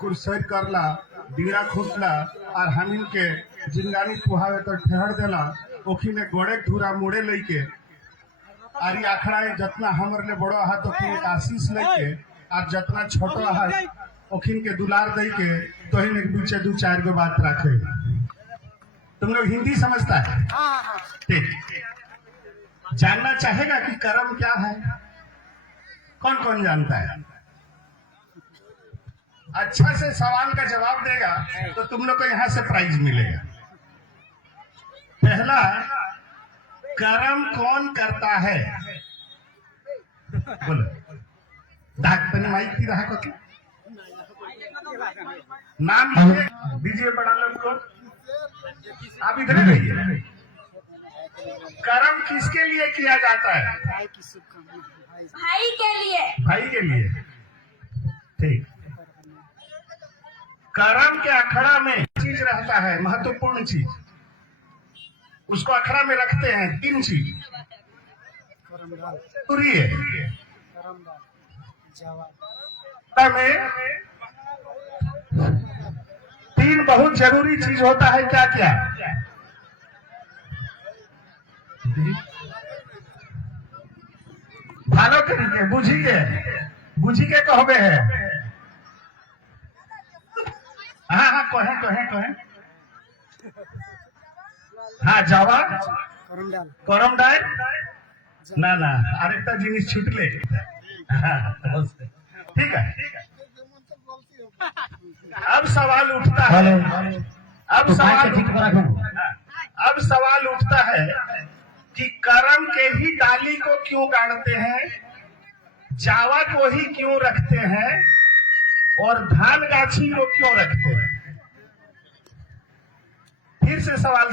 कुर्सर करला डीरा खुसला और हमिन के जिंगानी पुहावे तो ठहर देला ओखी ने गोड़े धूरा मुड़े लेके और ये आखड़ा जितना हमर ले बड़ो हाथ ओखी आशीष लेके और जितना छोटो हाथ ओखिन के दुलार दे के तो ही एक पीछे दो चार गो बात रखे। तुम लोग हिंदी समझता है? ठीक। जानना चाहेगा कि कर्म क्या है? कौन कौन जानता है? अच्छा से सवाल का जवाब देगा तो तुम लोग को यहां से प्राइज मिलेगा। पहला, कर्म कौन करता है? बोलो। डाकपनी माइक की रहा को नाम दीजिए बड़ा लोग को। आप इधर रहिए। कर्म किसके लिए किया जाता है? भाई के लिए। भाई के लिए। ठीक। कर्म के अखड़ा में चीज रहता है, महत्वपूर्ण चीज, उसको अखड़ा में रखते हैं। 3 चीज पूरी है में 3 बहुत जरूरी चीज होता है। क्या क्या? भालो करिए, बुझी के कहबे है। हाँ हाँ कहे हाँ जावा करम डाल ना ना आरेकटा जिनिस छुटले। ठीक है। अब सवाल उठता है अब सवाल उठता है कि कर्म के ही डाली को क्यों गाड़ते हैं, जावा को ही क्यों रखते हैं और धान गाछी को क्यों रखते हैं? फिर से सवाल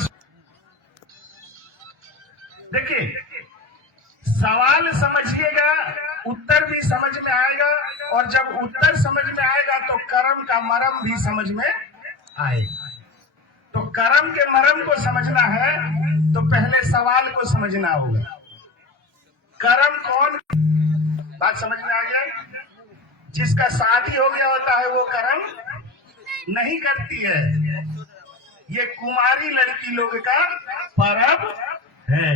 देखिए, सवाल समझिएगा, उत्तर भी समझ में आएगा, और जब उत्तर समझ में आएगा तो कर्म का मर्म भी समझ में आएगा। तो कर्म के मर्म को समझना है तो पहले सवाल को समझना होगा। कर्म कौन? बात समझ में आ गया? जिसका शादी हो गया होता है वो कर्म नहीं करती है। ये कुमारी लड़की लोग का पर्व है।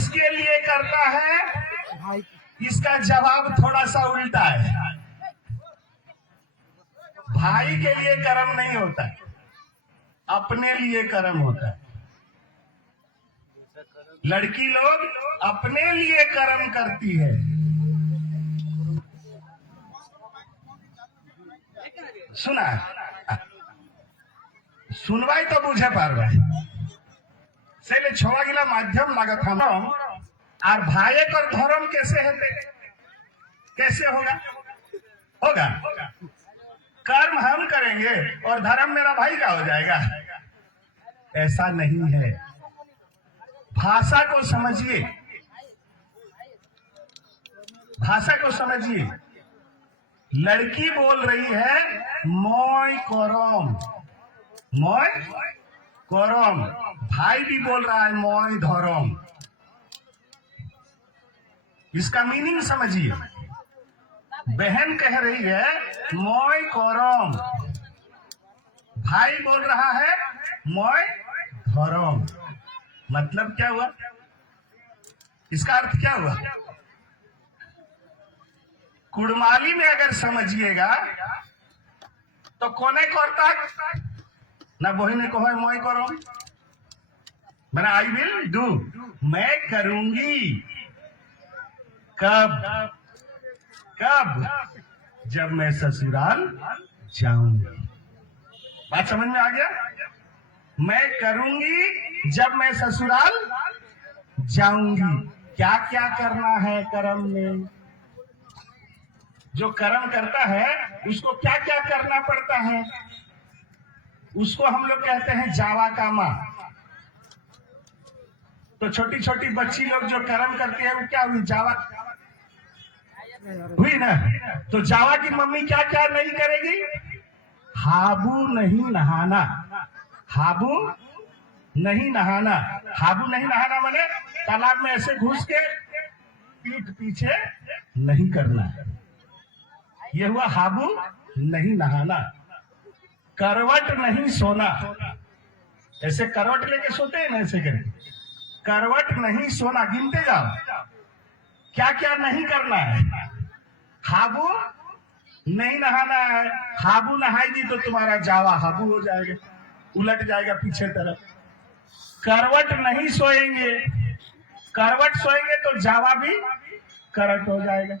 इसके लिए करता है, इसका जवाब थोड़ा सा उल्टा है। भाई के लिए कर्म नहीं होता है, अपने लिए कर्म होता है। लड़की लोग अपने लिए कर्म करती है। सुना? सुनवाई तो बुझे पार से छोड़ा गिला माध्यम लागत हम और भाई कर धर्म कैसे है? कैसे होगा? कर्म हम करेंगे और धर्म मेरा भाई का हो जाएगा? ऐसा नहीं है। भाषा को समझिए, भाषा को समझिए। लड़की बोल रही है मोय करम, भाई भी बोल रहा है मोय धर्म। इसका मीनिंग समझिए। बहन कह रही है मोय करम, भाई बोल रहा है मोय धर्म। मतलब क्या हुआ? इसका अर्थ क्या हुआ? कुड़माली में अगर समझिएगा तो कोने करता ना बहन कहो मोय करो, मैंने आई विल डू, मैं करूंगी। कब? जब मैं ससुराल जाऊंगी। बात समझ में आ गया? मैं करूंगी जब मैं ससुराल जाऊंगी। क्या क्या करना है कर्म में? जो कर्म करता है उसको क्या क्या करना पड़ता है? उसको हम लोग कहते हैं जावा कामा। तो छोटी छोटी बच्ची लोग जो कर्म करती है वो क्या हुई? जावा हुई ना। तो जावा की मम्मी क्या क्या नहीं करेगी? हाबू नहीं नहाना। हाबू नहीं नहाना माने तालाब में ऐसे घुस के पीठ पीछे नहीं करना। यह हुआ हाबू नहीं नहाना। करवट नहीं सोना, ऐसे करवट लेके सोते हैं ना, ऐसे करके करवट नहीं सोना। गिनते जाओ क्या क्या नहीं करना है। हाबू नहीं नहाना है, हाबू नहाएगी तो तुम्हारा जावा हाबू हो जाएगा, उलट जाएगा पीछे तरफ। करवट नहीं सोएंगे, करवट सोएंगे तो जावा भी करवट हो जाएगा।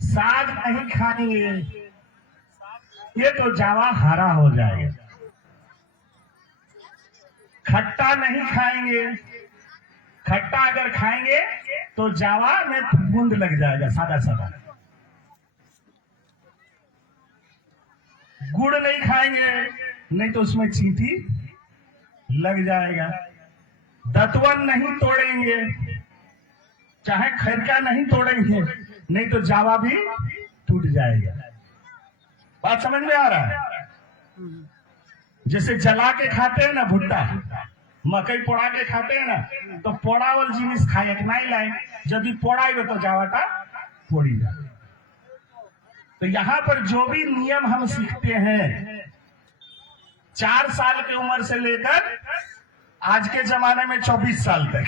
साग नहीं खाएंगे, ये तो जावा हरा हो जाएगा। खट्टा नहीं खाएंगे, खट्टा अगर खाएंगे तो जावा में फफूंद लग जाएगा, सादा सादा। गुड़ नहीं खाएंगे, नहीं तो उसमें चींटी लग जाएगा। दतवन नहीं तोड़ेंगे, चाहे खरका नहीं तोड़ेंगे, नहीं तो जावा भी टूट जाएगा। बात समझ में आ रहा है? जैसे जला के खाते हैं ना भुट्टा, मकई पोड़ा के खाते हैं ना, तो पोड़ावल जिनिस खाए नहीं लाए, यदि पोड़ाएगा तो जावाटा पोड़ी जाए। तो यहाँ पर जो भी नियम हम सीखते हैं 4 साल की उम्र से लेकर आज के जमाने में 24 साल तक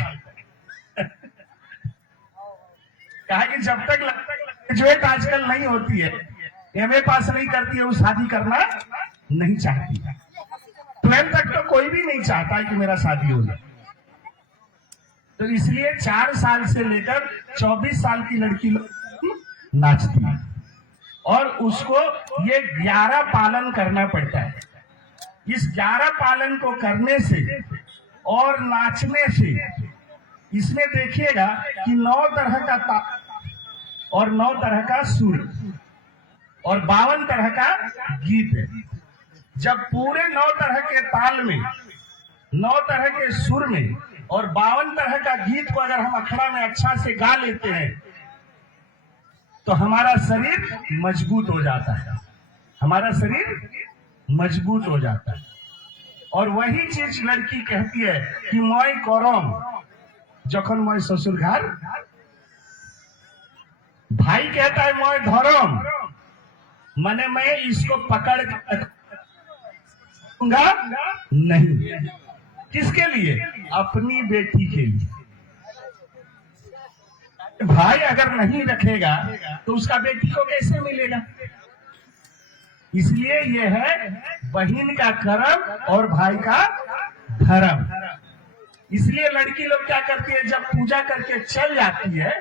कहा कि जब तक ग्रेजुएट आजकल नहीं होती है, एमए पास नहीं करती है, वो शादी करना नहीं चाहती। 12 तक तो कोई भी नहीं चाहता है कि मेरा शादी हो जाए। तो इसलिए 4 साल से लेकर 24 साल की लड़की नाचती है और उसको ये 11 पालन करना पड़ता है। इस 11 पालन को करने से और नाचने से इसमें देखिएगा कि 9 तरह का ताल और 9 तरह का सुर और 52 तरह का गीत है। जब पूरे 9 तरह के ताल में, 9 तरह के सुर में और 52 तरह का गीत को अगर हम अखड़ा में अच्छा से गा लेते हैं तो हमारा शरीर मजबूत हो जाता है, हमारा शरीर मजबूत हो जाता है। और वही चीज लड़की कहती है कि मैं करम जखन मैं ससुर घर, भाई कहता है मैं धर्म, माने मैं इसको पकड़ नहीं। किसके लिए? अपनी बेटी के लिए। भाई अगर नहीं रखेगा तो उसका बेटी को कैसे मिलेगा? इसलिए यह है बहन का कर्म और भाई का धर्म। इसलिए लड़की लोग क्या करती है, जब पूजा करके चल जाती है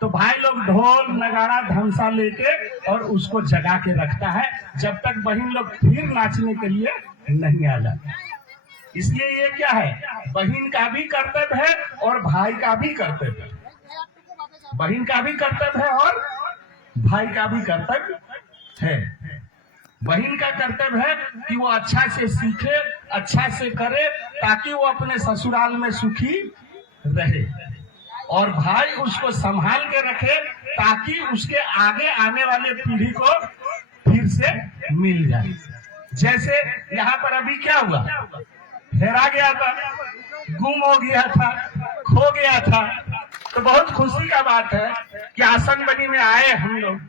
तो भाई लोग ढोल नगाड़ा धमसा लेके और उसको जगा के रखता है जब तक बहन लोग फिर नाचने के लिए नहीं आ जाते। इसलिए ये क्या है, बहन का भी कर्तव्य है और भाई का भी कर्तव्य है। बहन का भी कर्तव्य है और भाई का भी कर्तव्य है। बहन का कर्तव्य है कि वो अच्छा से सीखे, अच्छा से करे, ताकि वो अपने ससुराल में सुखी रहे, और भाई उसको संभाल के रखे ताकि उसके आगे आने वाले पीढ़ी को फिर से मिल जाए। जैसे यहाँ पर अभी क्या हुआ, हेरा गया था, गुम हो गया था, खो गया था, तो बहुत खुशी का बात है कि आसनबनी में आए हम लोग,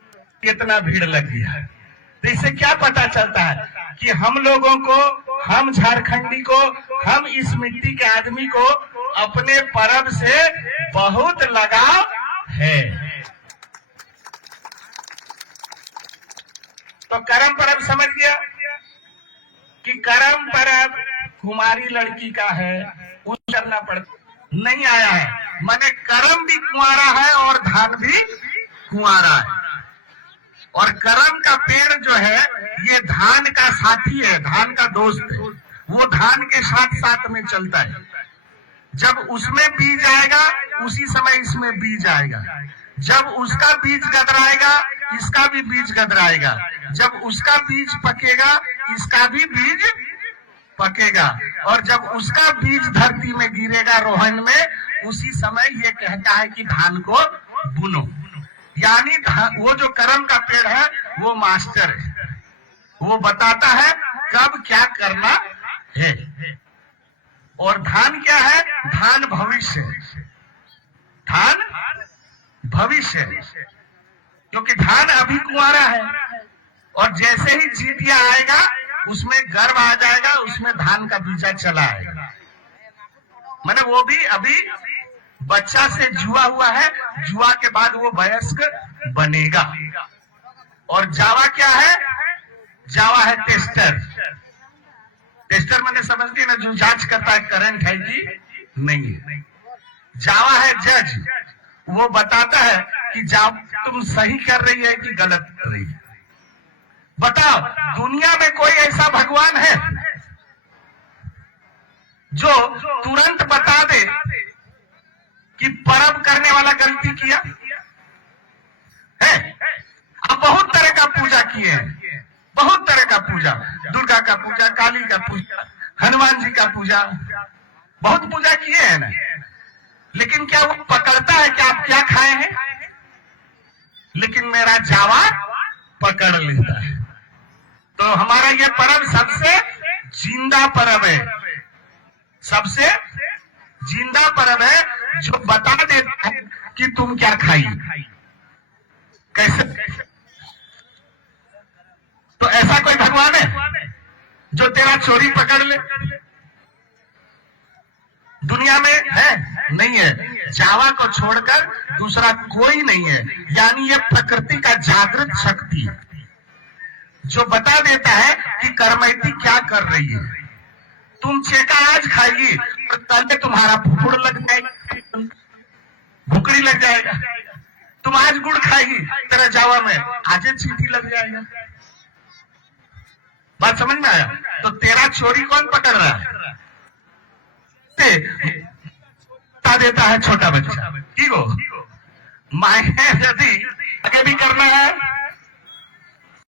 कितना भीड़ लग गया है। तो इससे क्या पता चलता है कि हम लोगों को, हम झारखंडी को, हम इस मिट्टी के आदमी को अपने पर्व से बहुत लगाव है। तो करम पर्व समझ गया कि करम पर्व कुमारी लड़की का है, उस करना पड़ता नहीं आया है। माने करम भी कुंवारा है और धान भी कुंवारा है। और करम का पेड़ जो है ये धान का साथी है, धान का दोस्त है। वो धान के साथ साथ में चलता है। जब उसमें बीज आएगा उसी समय इसमें बीज आएगा। जब उसका बीज गदराएगा इसका भी बीज गदराएगा। जब उसका बीज पकेगा इसका भी बीज पकेगा। और जब उसका बीज धरती में गिरेगा रोहन में, उसी समय ये कहता है कि धान को बुनो। यानी वो जो करम का पेड़ है वो मास्टर है, वो बताता है कब क्या करना है। और धान क्या है? धान भविष्य है, धान भविष्य है। क्योंकि धान अभी कुंवारा है और जैसे ही चींटियां आएगा उसमें गर्भ आ जाएगा, उसमें धान का बीजा चला आएगा। मैंने वो भी अभी बच्चा से जुआ हुआ है, जुआ के बाद वो वयस्क बनेगा। और जावा क्या है? जावा है टेस्टर। टेस्टर मैंने समझ लिया ना, जो जांच करता है करंट है कि नहीं है। जावा है जज, वो बताता है कि तुम सही कर रही है कि गलत कर रही है। बताओ, दुनिया में कोई ऐसा भगवान है जो तुरंत बता दे कि पर्व करने वाला गलती किया है? आप बहुत तरह का पूजा किए हैं, बहुत तरह का पूजा, दुर्गा का पूजा, काली का पूजा, हनुमान जी का पूजा, बहुत पूजा किए हैं ना। लेकिन क्या वो पकड़ता है कि आप क्या खाए हैं? लेकिन मेरा जावा पकड़ लेता है। तो हमारा यह पर्व सबसे जिंदा पर्व है, सबसे जिंदा पर्व है जो बता देता है कि तुम क्या खाई, कैसे। तो ऐसा कोई भगवान है जो तेरा चोरी पकड़ ले? दुनिया में है? नहीं है। जावा को छोड़कर दूसरा कोई नहीं है। यानी ये प्रकृति का जागृत शक्ति जो बता देता है कि कर्मैती क्या कर रही है। तुम चेका आज खाएगी तो कल तुम्हारा फुफुड़ लग जाएगा, भुकड़ी लग जाएगा। तुम आज गुड़ खाएगी, तेरा जावा में आज चींटी लग जाएगा। बात समझ में आया? तो तेरा चोरी कौन पकड़ रहा है? बता देता है छोटा बच्चा। ठीक हो? मायने यदि आगे भी करना है